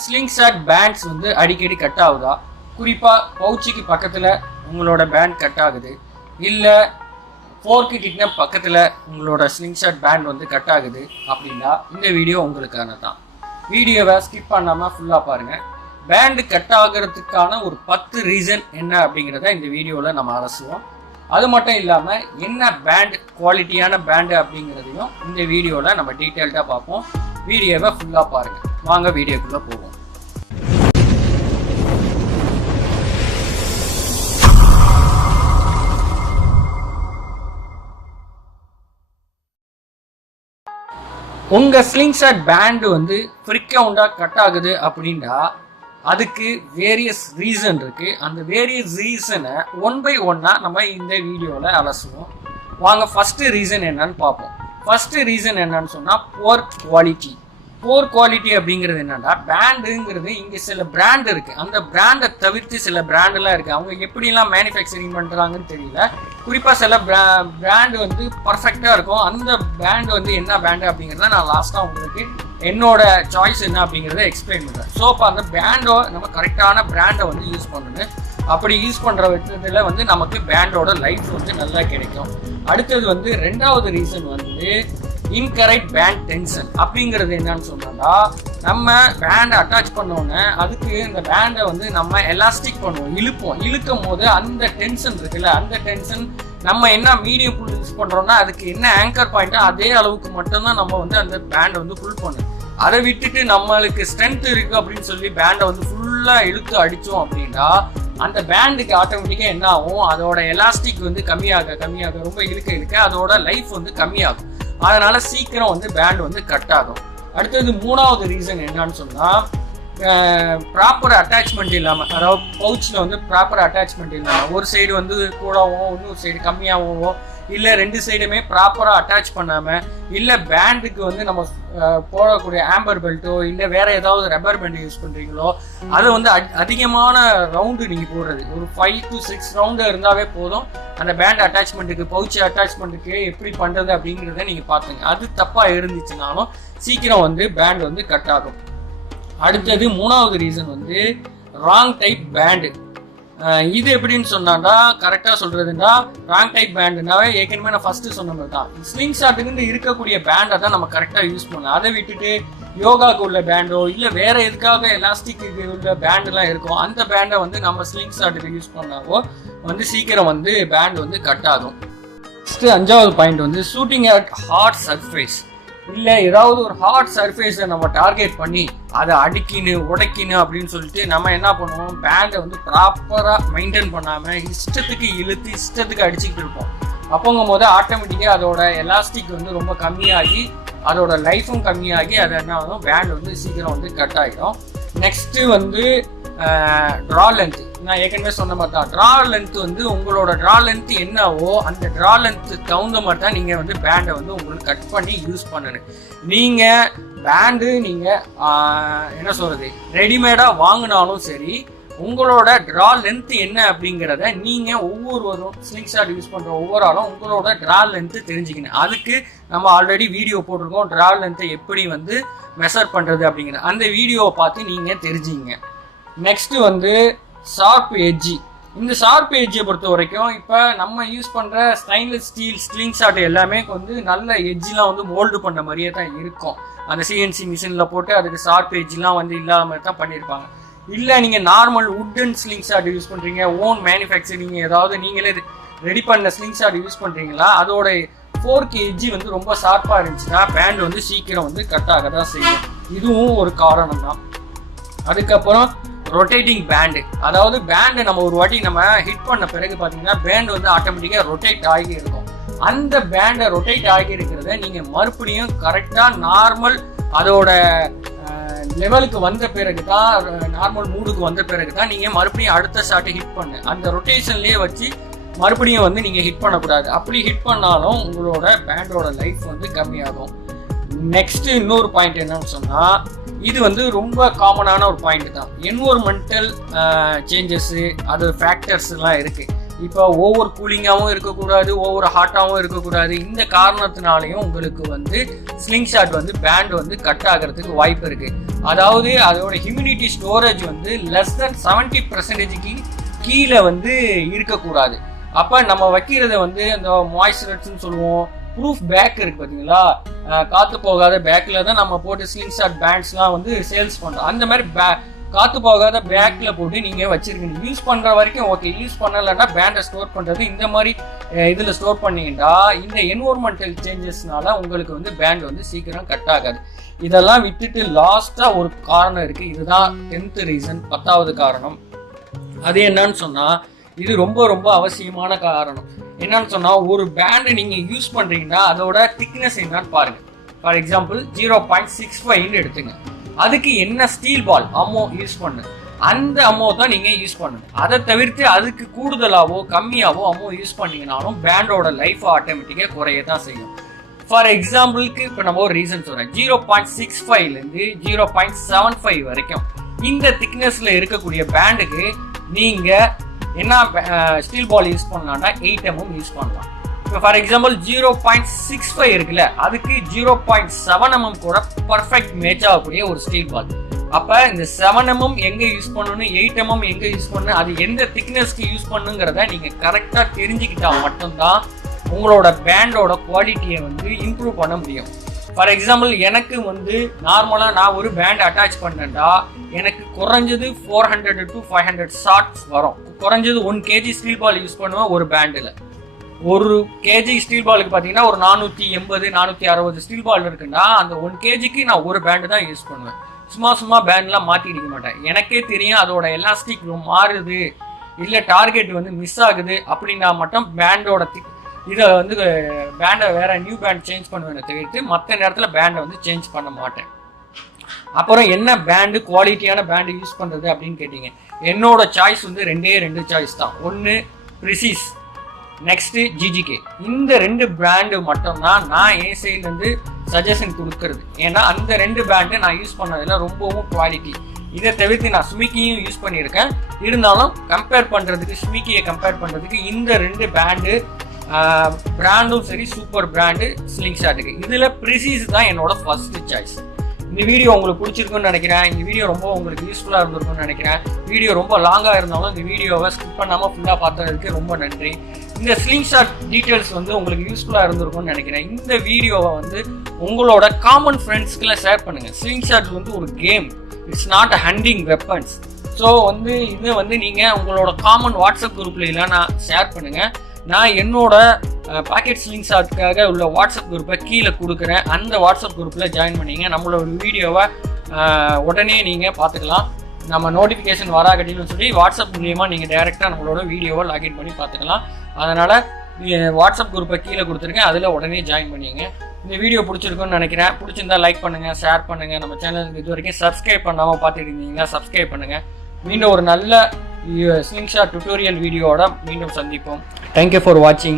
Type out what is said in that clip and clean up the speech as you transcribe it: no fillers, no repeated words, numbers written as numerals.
Slingshot pants வந்து அடிக்கடி cut ஆகுதா? குறிப்பாக பவுச்சுக்கு பக்கத்தில் உங்களோட பேண்ட் கட் ஆகுது, இல்லை ஃபோர்க்கு கிட்ட பக்கத்தில் உங்களோட ஸ்லிங்ஷாட் பேண்ட் வந்து கட் ஆகுது அப்படின்னா இந்த வீடியோ உங்களுக்கான தான். வீடியோவை ஸ்கிப் பண்ணாமல் ஃபுல்லாக பாருங்கள். பேண்டு கட் ஆகிறதுக்கான ஒரு 10 ரீசன் என்ன அப்படிங்கிறத இந்த வீடியோவில் நம்ம அலசுவோம். அது மட்டும் இல்லாமல் என்ன பேண்ட் குவாலிட்டியான பேண்டு அப்படிங்கிறதையும் இந்த வீடியோவில் நம்ம டீட்டெயில்டாக பார்ப்போம். வீடியோவை ஃபுல்லாக பாருங்கள். வாங்க வீடியோக்குள்ளே போவோம். உங்கள் ஸ்லிங்ஷாட் பேண்டு வந்து ஃப்ரீக்வெண்ட்டாக கட் ஆகுது அப்படின்னா அதுக்கு வேரியஸ் ரீசன் இருக்குது. அந்த வேரியஸ் ரீசனை ஒன் பை ஒன்னாக நம்ம இந்த வீடியோவில் அலசுவோம். வாங்க ஃபஸ்ட்டு ரீசன் என்னன்னு பார்ப்போம். ஃபஸ்ட்டு ரீசன் என்னன்னு சொன்னால் புவர் குவாலிட்டி. புவர் குவாலிட்டி அப்படிங்கிறது என்னன்னா, பேண்டுங்கிறது இங்கே சில பிராண்ட் இருக்குது, அந்த பிராண்டை தவிர்த்து சில பிராண்டெல்லாம் இருக்குது. அவங்க எப்படிலாம் மேனுஃபேக்சரிங் பண்ணுறாங்கன்னு தெரியல. குறிப்பாக சில பிராண்டு வந்து பர்ஃபெக்டாக இருக்கும். அந்த பிராண்டு வந்து என்ன பிராண்டு அப்படிங்கிறத நான் லாஸ்ட்டாக உங்களுக்கு என்னோட சாய்ஸ் என்ன அப்படிங்கிறத எக்ஸ்பிளைன் பண்ணுறேன். ஸோ அப்போ அந்த பிராண்டோ நம்ம கரெக்டான பிராண்டை வந்து யூஸ் பண்ணணும். அப்படி யூஸ் பண்ணுற விதத்தில் வந்து நமக்கு பேண்டோட லைஃப் வந்து நல்லா கிடைக்கும். அடுத்தது வந்து ரெண்டாவது ரீசன் வந்து இன்கரெக்ட் பேண்ட் டென்ஷன். அப்படிங்கிறது என்னன்னு சொன்னோம்னா, நம்ம பேண்டை அட்டாச் பண்ணோன்னே அதுக்கு இந்த பேண்டை வந்து நம்ம எலாஸ்டிக் பண்ணுவோம், இழுக்கும் போது அந்த டென்ஷன் இருக்குல்ல, அந்த டென்ஷன் நம்ம என்ன மீடியம் புல் யூஸ் பண்ணுறோம்னா அதுக்கு என்ன ஆங்கர் பாயிண்ட்டோ அதே அளவுக்கு மட்டும்தான் நம்ம வந்து அந்த பேண்டை வந்து புல் பண்ணணும். அதை விட்டுட்டு நம்மளுக்கு ஸ்ட்ரென்த் இருக்குது அப்படின்னு சொல்லி பேண்டை வந்து ஃபுல்லாக இழுத்து அடித்தோம் அப்படின்னா அந்த பேண்டுக்கு ஆட்டோமேட்டிக்காக என்ன ஆகும், அதோட எலாஸ்டிக் வந்து கம்மியாக ரொம்ப இழுக்க அதோட லைஃப் வந்து கம்மியாகும். அதனால சீக்கிரம் வந்து பேண்ட் வந்து கட் ஆகும். அடுத்தது மூணாவது ரீசன் என்னன்னு சொன்னால், ப்ராப்பர் அட்டாச்மெண்ட் இல்லாமல், அதாவது பவுச்சில் வந்து ப்ராப்பர் அட்டாச்மெண்ட் இல்லாமல் ஒரு சைடு வந்து கூடவும் இன்னொரு சைடு கம்மியாகவும், இல்லை ரெண்டு சைடுமே ப்ராப்பராக அட்டாச் பண்ணாமல், இல்லை பேண்டுக்கு வந்து நம்ம போடக்கூடிய ஆம்பர் பெல்ட்டோ இல்லை வேற ஏதாவது ரப்பர் பேண்ட் யூஸ் பண்ணுறீங்களோ அது வந்து அதிகமான ரவுண்டு நீங்கள் போடுறது, ஒரு 5 to 6 ரவுண்டு இருந்தாவே போதும். அந்த பேண்ட் அட்டாச்மெண்ட்டுக்கு பவுச்சு அட்டாச்மெண்ட்டுக்கு எப்படி பண்ணுறது அப்படிங்கிறத நீங்கள் பார்த்துங்க. அது தப்பாக இருந்துச்சுனாலும் சீக்கிரம் வந்து பேண்ட் வந்து கட் ஆகும். அடுத்தது மூணாவது ரீசன் வந்து ராங் டைப் பேண்டு. இது எப்படின்னு சொன்னாண்டா, கரெக்டாக சொல்கிறதுன்னா ராங் டைப் பேண்டுனாவே ஏற்கனவே நான் ஃபஸ்ட்டு சொன்ன மாதிரி தான், ஸ்லிங்ஷாட்டுக்கு இருக்கக்கூடிய பேண்டை தான் நம்ம கரெக்டாக யூஸ் பண்ணலாம். அதை விட்டுட்டு யோகாவுக்கு உள்ள பேண்டோ இல்லை வேற எதுக்காக எலாஸ்டிக்கு உள்ள பேண்டெலாம் இருக்கும், அந்த பேண்டை வந்து நம்ம ஸ்லிங்ஷாட்டுக்கு யூஸ் பண்ணாவோ வந்து சீக்கிரம் வந்து பேண்ட் வந்து கட் ஆகும். நெக்ஸ்ட்டு அஞ்சாவது பாயிண்ட் வந்து ஷூட்டிங் அட் ஹார்ட் சர்ஃபேஸ். இல்லை ஏதாவது ஒரு ஹார்ட் சர்ஃபேஸை நம்ம டார்கெட் பண்ணி அதை உடைக்கின்னு அப்படின்னு சொல்லிட்டு நம்ம என்ன பண்ணுவோம், பேண்டை வந்து ப்ராப்பராக மெயின்டைன் பண்ணாமல் இஷ்டத்துக்கு இழுத்து இஷ்டத்துக்கு அடிச்சுக்கிட்டு இருப்போம். அப்போங்கும் போது ஆட்டோமேட்டிக்காக அதோட எலாஸ்டிக் வந்து ரொம்ப கம்மியாகி அதோட லைஃபும் கம்மியாகி அது என்ன ஆகும், பேண்ட் வந்து சீக்கிரம் வந்து கட் ஆகிடும். நெக்ஸ்ட்டு வந்து ட்ரா லென்த். நான் ஏற்கனவே சொன்ன மாதிரி தான், ட்ரா லென்த் வந்து உங்களோட ட்ரா லென்த் என்னவோ அந்த ட்ரா லென்த்து தகுந்த மாதிரி தான் நீங்கள் வந்து பேண்டை வந்து உங்களுக்கு கட் பண்ணி யூஸ் பண்ணணும். நீங்கள் பேண்டு நீங்கள் என்ன சொல்கிறது ரெடிமேடாக வாங்கினாலும் சரி, உங்களோட ட்ரா லென்த் என்ன அப்படிங்கிறத நீங்கள் ஒவ்வொருவரும் ஸ்லிங்ஷாட் யூஸ் பண்ணுற ஒவ்வொரு ஆளும் உங்களோட ட்ரா லென்த்து தெரிஞ்சுக்கணும். அதுக்கு நம்ம ஆல்ரெடி வீடியோ போட்டிருக்கோம், ட்ரா லென்த்தை எப்படி வந்து மெஷர் பண்ணுறது அப்படிங்கிறது. அந்த வீடியோவை பார்த்து நீங்கள் தெரிஞ்சுங்க. நெக்ஸ்ட்டு வந்து ஷார்ப் எட்ஜி. இந்த ஷார்ப் எட்ஜை பொறுத்த வரைக்கும் இப்போ நம்ம யூஸ் பண்ணுற ஸ்டைன்லெஸ் ஸ்டீல் ஸ்லிங்ஷாட் எல்லாமே வந்து நல்ல எட்ஜெலாம் வந்து மோல்டு பண்ண மாதிரியே தான் இருக்கும். அந்த சிஎன்சி மிஷினில் போட்டு அதுக்கு ஷார்ப் எட்ஜெலாம் வந்து இல்லாத மாதிரி தான் பண்ணியிருப்பாங்க. இல்லை நீங்கள் நார்மல் வுட்டன் ஸ்லிங்ஷாட் யூஸ் பண்ணுறீங்க, ஓன் மேனுஃபேக்சரிங் ஏதாவது நீங்களே ரெடி பண்ண ஸ்லிங்ஷாட் யூஸ் பண்ணுறீங்களா, அதோட 4K எட்ஜி வந்து ரொம்ப ஷார்ப்பாக இருந்துச்சுன்னா பேண்ட் வந்து சீக்கிரம் வந்து கட் ஆக தான் செய்யும். இதுவும் ஒரு காரணம் தான். அதுக்கப்புறம் ரொட்டேட்டிங் பேண்டு. அதாவது பேண்டு நம்ம ஒரு வாட்டி நம்ம ஹிட் பண்ண பிறகு பார்த்தீங்கன்னா பேண்டு வந்து ஆட்டோமேட்டிக்காக ரொட்டேட் ஆகி இருக்கும். அந்த பேண்டை ரொட்டேட் ஆகி இருக்கிறத நீங்கள் மறுபடியும் கரெக்டாக நார்மல் அதோட லெவலுக்கு வந்த பிறகு தான், நார்மல் மூடுக்கு வந்த பிறகு தான் நீங்கள் மறுபடியும் அடுத்த ஷாட்டை ஹிட் பண்ணு. அந்த ரொட்டேஷன்லேயே வச்சு மறுபடியும் வந்து நீங்கள் ஹிட் பண்ணக்கூடாது. அப்படி ஹிட் பண்ணாலும் உங்களோட பேண்டோட லைஃப் வந்து கம்மியாகும். நெக்ஸ்ட்டு இன்னொரு பாயிண்ட் என்னன்னு சொன்னால், இது வந்து ரொம்ப காமனான ஒரு பாயிண்ட் தான், என்விரான்மெண்டல் சேஞ்சஸ்ஸு அது ஃபேக்டர்ஸ்லாம் இருக்குது. இப்போ ஓவர் கூலிங்காகவும் இருக்கக்கூடாது, ஓவர் ஹாட்டாகவும் இருக்கக்கூடாது. இந்த காரணத்தினாலையும் உங்களுக்கு வந்து ஸ்லிங் ஷாட் வந்து பேண்ட் வந்து கட் ஆகிறதுக்கு வாய்ப்பு இருக்குது. அதாவது அதோட ஹியூமிடிட்டி ஸ்டோரேஜ் வந்து லெஸ் தென் 70%க்கு கீழே வந்து இருக்கக்கூடாது. அப்போ நம்ம வைக்கிறத வந்து அந்த மாய்ஸ்சரைசர்னு சொல்லுவோம், ப்ரூஃப் பேக் இருக்கு பார்த்தீங்களா, காற்று போகாத பேக்கில் தான் நம்ம போட்டு ஸ்லிங் ஷாட் பேண்ட்ஸ்லாம் வந்து சேல்ஸ் பண்ணுறோம். அந்த மாதிரி காற்று போகாத பேக்கில் போட்டு நீங்கள் வச்சுருக்கீங்க. யூஸ் பண்ணுற வரைக்கும் ஓகே, யூஸ் பண்ணலைன்னா பேண்டை ஸ்டோர் பண்ணுறது இந்த மாதிரி இதில் ஸ்டோர் பண்ணிங்கன்னா இந்த என்விரான்மெண்டல் சேஞ்சஸ்னால உங்களுக்கு வந்து பேண்ட் வந்து சீக்கிரம் கட் ஆகாது. இதெல்லாம் விட்டுட்டு லாஸ்ட்டாக ஒரு காரணம் இருக்குது. இதுதான் 10th ரீசன், 10வது காரணம். அது என்னன்னு சொன்னால், இது ரொம்ப ரொம்ப அவசியமான காரணம். என்னன்னு சொன்னால், ஒரு பேண்டை நீங்கள் யூஸ் பண்ணுறீங்கன்னா அதோட திக்னஸ் என்னன்னு பாருங்கள். ஃபார் எக்ஸாம்பிள் 0.65 எடுத்துங்க. அதுக்கு என்ன ஸ்டீல் பால் அம்மோ யூஸ் பண்ணு, அந்த அம்மோ தான் நீங்கள் யூஸ் பண்ணுங்க. அதை தவிர்த்து அதுக்கு கூடுதலாகவோ கம்மியாகவோ அம்மோ யூஸ் பண்ணிங்கனாலும் பேண்டோட லைஃப் ஆட்டோமேட்டிக்காக குறைய தான் செய்யும். ஃபார் எக்ஸாம்பிளுக்கு இப்போ நம்ம ஒரு ரீசன் சொல்கிறேன். 0.65லேருந்து 0.75 வரைக்கும் இந்த திக்னஸில் இருக்கக்கூடிய பேண்டுக்கு நீங்கள் என்ன ஸ்டீல் பால் யூஸ் பண்ணலாம்னா 8 mm யூஸ் பண்ணலாம். இப்போ ஃபார் எக்ஸாம்பிள் 0.65 இருக்குல்ல, அதுக்கு 0.7 mm கூட பர்ஃபெக்ட் மேட்ச் ஆகக்கூடிய ஒரு ஸ்டீல் பால். அப்போ இந்த 7 mm எங்கே யூஸ் பண்ணணும், 8 mm எங்கே யூஸ் பண்ணணும், அது எந்த திக்னஸ்க்கு யூஸ் பண்ணுங்கிறத நீங்கள் கரெக்டாக தெரிஞ்சுக்கிட்டால் மட்டும்தான் உங்களோட பேண்டோட குவாலிட்டியை வந்து இம்ப்ரூவ் பண்ண முடியும். ஃபார் எக்ஸாம்பிள் எனக்கு வந்து நார்மலாக நான் ஒரு பேண்ட் அட்டாச் பண்ணேன்டா எனக்கு குறைஞ்சது 400 to 500 ஷார்ட்ஸ் வரும். குறைஞ்சது 1 kg ஸ்டீல் பால் யூஸ் பண்ணுவேன் ஒரு பேண்டில். 1 kg ஸ்டீல் பாலுக்கு பார்த்தீங்கன்னா ஒரு 480 460 ஸ்டீல் பால் இருக்குன்னா அந்த 1 kgக்கு நான் ஒரு பேண்டு தான் யூஸ் பண்ணுவேன். சும்மா பேண்ட்லாம் மாற்றி அடிக்க மாட்டேன். எனக்கே தெரியும் அதோட எலாஸ்டிக் மாறுது, இல்லை டார்கெட் வந்து மிஸ் ஆகுது அப்படின்னா மட்டும் பேண்டோட இதை வந்து பேண்டை வேற நியூ பேண்ட் சேஞ்ச் பண்ணுவேன் தவிர்த்து மற்ற நேரத்தில் பேண்டை வந்து சேஞ்ச் பண்ண மாட்டேன். அப்புறம் என்ன பேண்டு குவாலிட்டியான பேண்டு யூஸ் பண்ணுறது அப்படின்னு கேட்டிங்க. என்னோட சாய்ஸ் வந்து 2 சாய்ஸ் தான். ஒன்று ப்ரிசிஸ், நெக்ஸ்ட்டு ஜிஜிகே. இந்த 2 பிராண்டு மட்டும்தான் நான் என் சைட்லேருந்து சஜஷன் கொடுக்கறது. ஏன்னா அந்த 2 பிராண்டு நான் யூஸ் பண்ணதில் ரொம்பவும் குவாலிட்டி. இதை தவிர்த்து நான் ஸ்மிக்கியும் யூஸ் பண்ணியிருக்கேன். இருந்தாலும் கம்பேர் பண்ணுறதுக்கு, ஸ்மிக்கியை கம்பேர் பண்ணுறதுக்கு இந்த 2 பேண்டு பிராண்டும் சரி, சூப்பர் பிராண்டு ஸ்லிங் ஷாட்டுக்கு. இதில் ப்ரிசிஸ் தான் என்னோட ஃபர்ஸ்ட் சாய்ஸ். இந்த வீடியோ உங்களுக்கு பிடிச்சிருக்குன்னு நினைக்கிறேன். இந்த வீடியோ ரொம்ப உங்களுக்கு யூஸ்ஃபுல்லாக இருந்திருக்குன்னு நினைக்கிறேன். வீடியோ ரொம்ப லாங்காக இருந்தாலும் இந்த வீடியோவை ஸ்கிப் பண்ணாமல் ஃபுல்லாக பார்த்ததுக்கு ரொம்ப நன்றி. இந்த ஸ்லிங் ஷாட் டீட்டெயில்ஸ் வந்து உங்களுக்கு யூஸ்ஃபுல்லாக இருந்திருக்கும்னு நினைக்கிறேன். இந்த வீடியோவை வந்து உங்களோட காமன் ஃப்ரெண்ட்ஸ்க்குலாம் ஷேர் பண்ணுங்கள். ஸ்லிங் ஷாட் வந்து ஒரு game, it's not a hunting weapons. So வந்து இது வந்து நீங்கள் உங்களோட காமன் வாட்ஸ்அப் குரூப்பில் இல்லைன்னா ஷேர் பண்ணுங்கள். நான் என்னோட பாக்கெட் ஸ்லிங் ஷாட்காக உள்ள வாட்ஸ்அப் குரூப்பை கீழே கொடுக்குறேன். அந்த வாட்ஸ்அப் குரூப்பில் ஜாயின் பண்ணிங்க. நம்மளோட வீடியோவை உடனே நீங்கள் பார்த்துக்கலாம். நம்ம நோட்டிஃபிகேஷன் வராகட்டின்னு சொல்லி வாட்ஸ்அப் மூலியமாக நீங்கள் டைரெக்டாக நம்மளோட வீடியோவை லாகின் பண்ணி பார்த்துக்கலாம். அதனால் வாட்ஸ்அப் குரூப்பை கீழே கொடுத்துருக்கேன், அதில் உடனே ஜாயின் பண்ணிங்க. இந்த வீடியோ பிடிச்சிருக்குன்னு நினைக்கிறேன். பிடிச்சிருந்தா லைக் பண்ணுங்கள், ஷேர் பண்ணுங்கள். நம்ம சேனலுக்கு இது வரைக்கும் சப்ஸ்கிரைப் பண்ணாமல் பார்த்துட்டு இருந்தீங்கன்னா சப்ஸ்கிரைப் பண்ணுங்கள். மீண்டும் ஒரு நல்ல ஸ்லிங் ஷாட் டுட்டோரியல் வீடியோவோட மீண்டும் சந்திப்போம். Thank you for watching.